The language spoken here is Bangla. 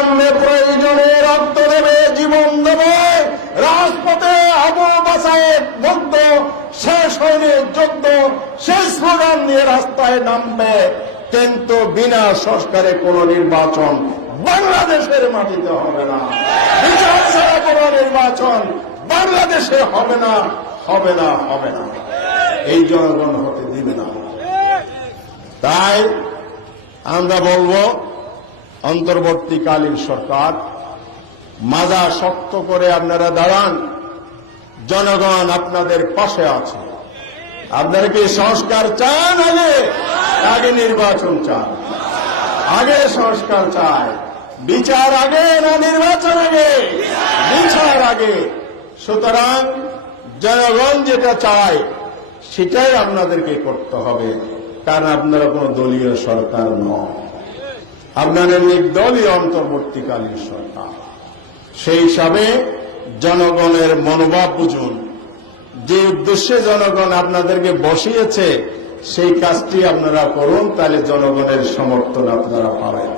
সামনে প্রয়োজনে রক্ত দেবে, জীবন দেবে। রাজপথে আবু বাসায়ের যুদ্ধ শেষ হয়নি, যুদ্ধ সেই স্লোগান নিয়ে রাস্তায় নামবে, কিন্তু বিনা সংস্কারে কোন নির্বাচন বাংলাদেশের মাটিতে হবে না। বিচার ছাড়া কোন নির্বাচন বাংলাদেশে হবে না, হবে না, হবে না। এই জনগণ হতে দিবে না। তাই আমরা বলবো, অন্তর্বর্তীকালীন সরকার মাজা শক্ত করে আপনারা দাঁড়ান। জনগণ আপনাদের পাশে আছে। আপনারা কি সংস্কার চান? আগে নির্বাচন চান? আগে সংস্কার চায়? বিচার আগে না নির্বাচন আগে? বিচার আগে। সুতরাং জনগণ যেটা চায় সেটাই আপনাদেরকে করতে হবে, কারণ আপনারা কোন দলীয় সরকার নয়, আপনাদের নির্দলীয় অন্তর্বর্তীকালীন সরকার। সেই হিসাবে জনগণের মনোভাব বুঝুন। যে উদ্দেশ্যে জনগণ আপনাদেরকে বসিয়েছে সেই কাজটি আপনারা করুন, তাহলে জনগণের সমর্থন আপনারা পাবেন।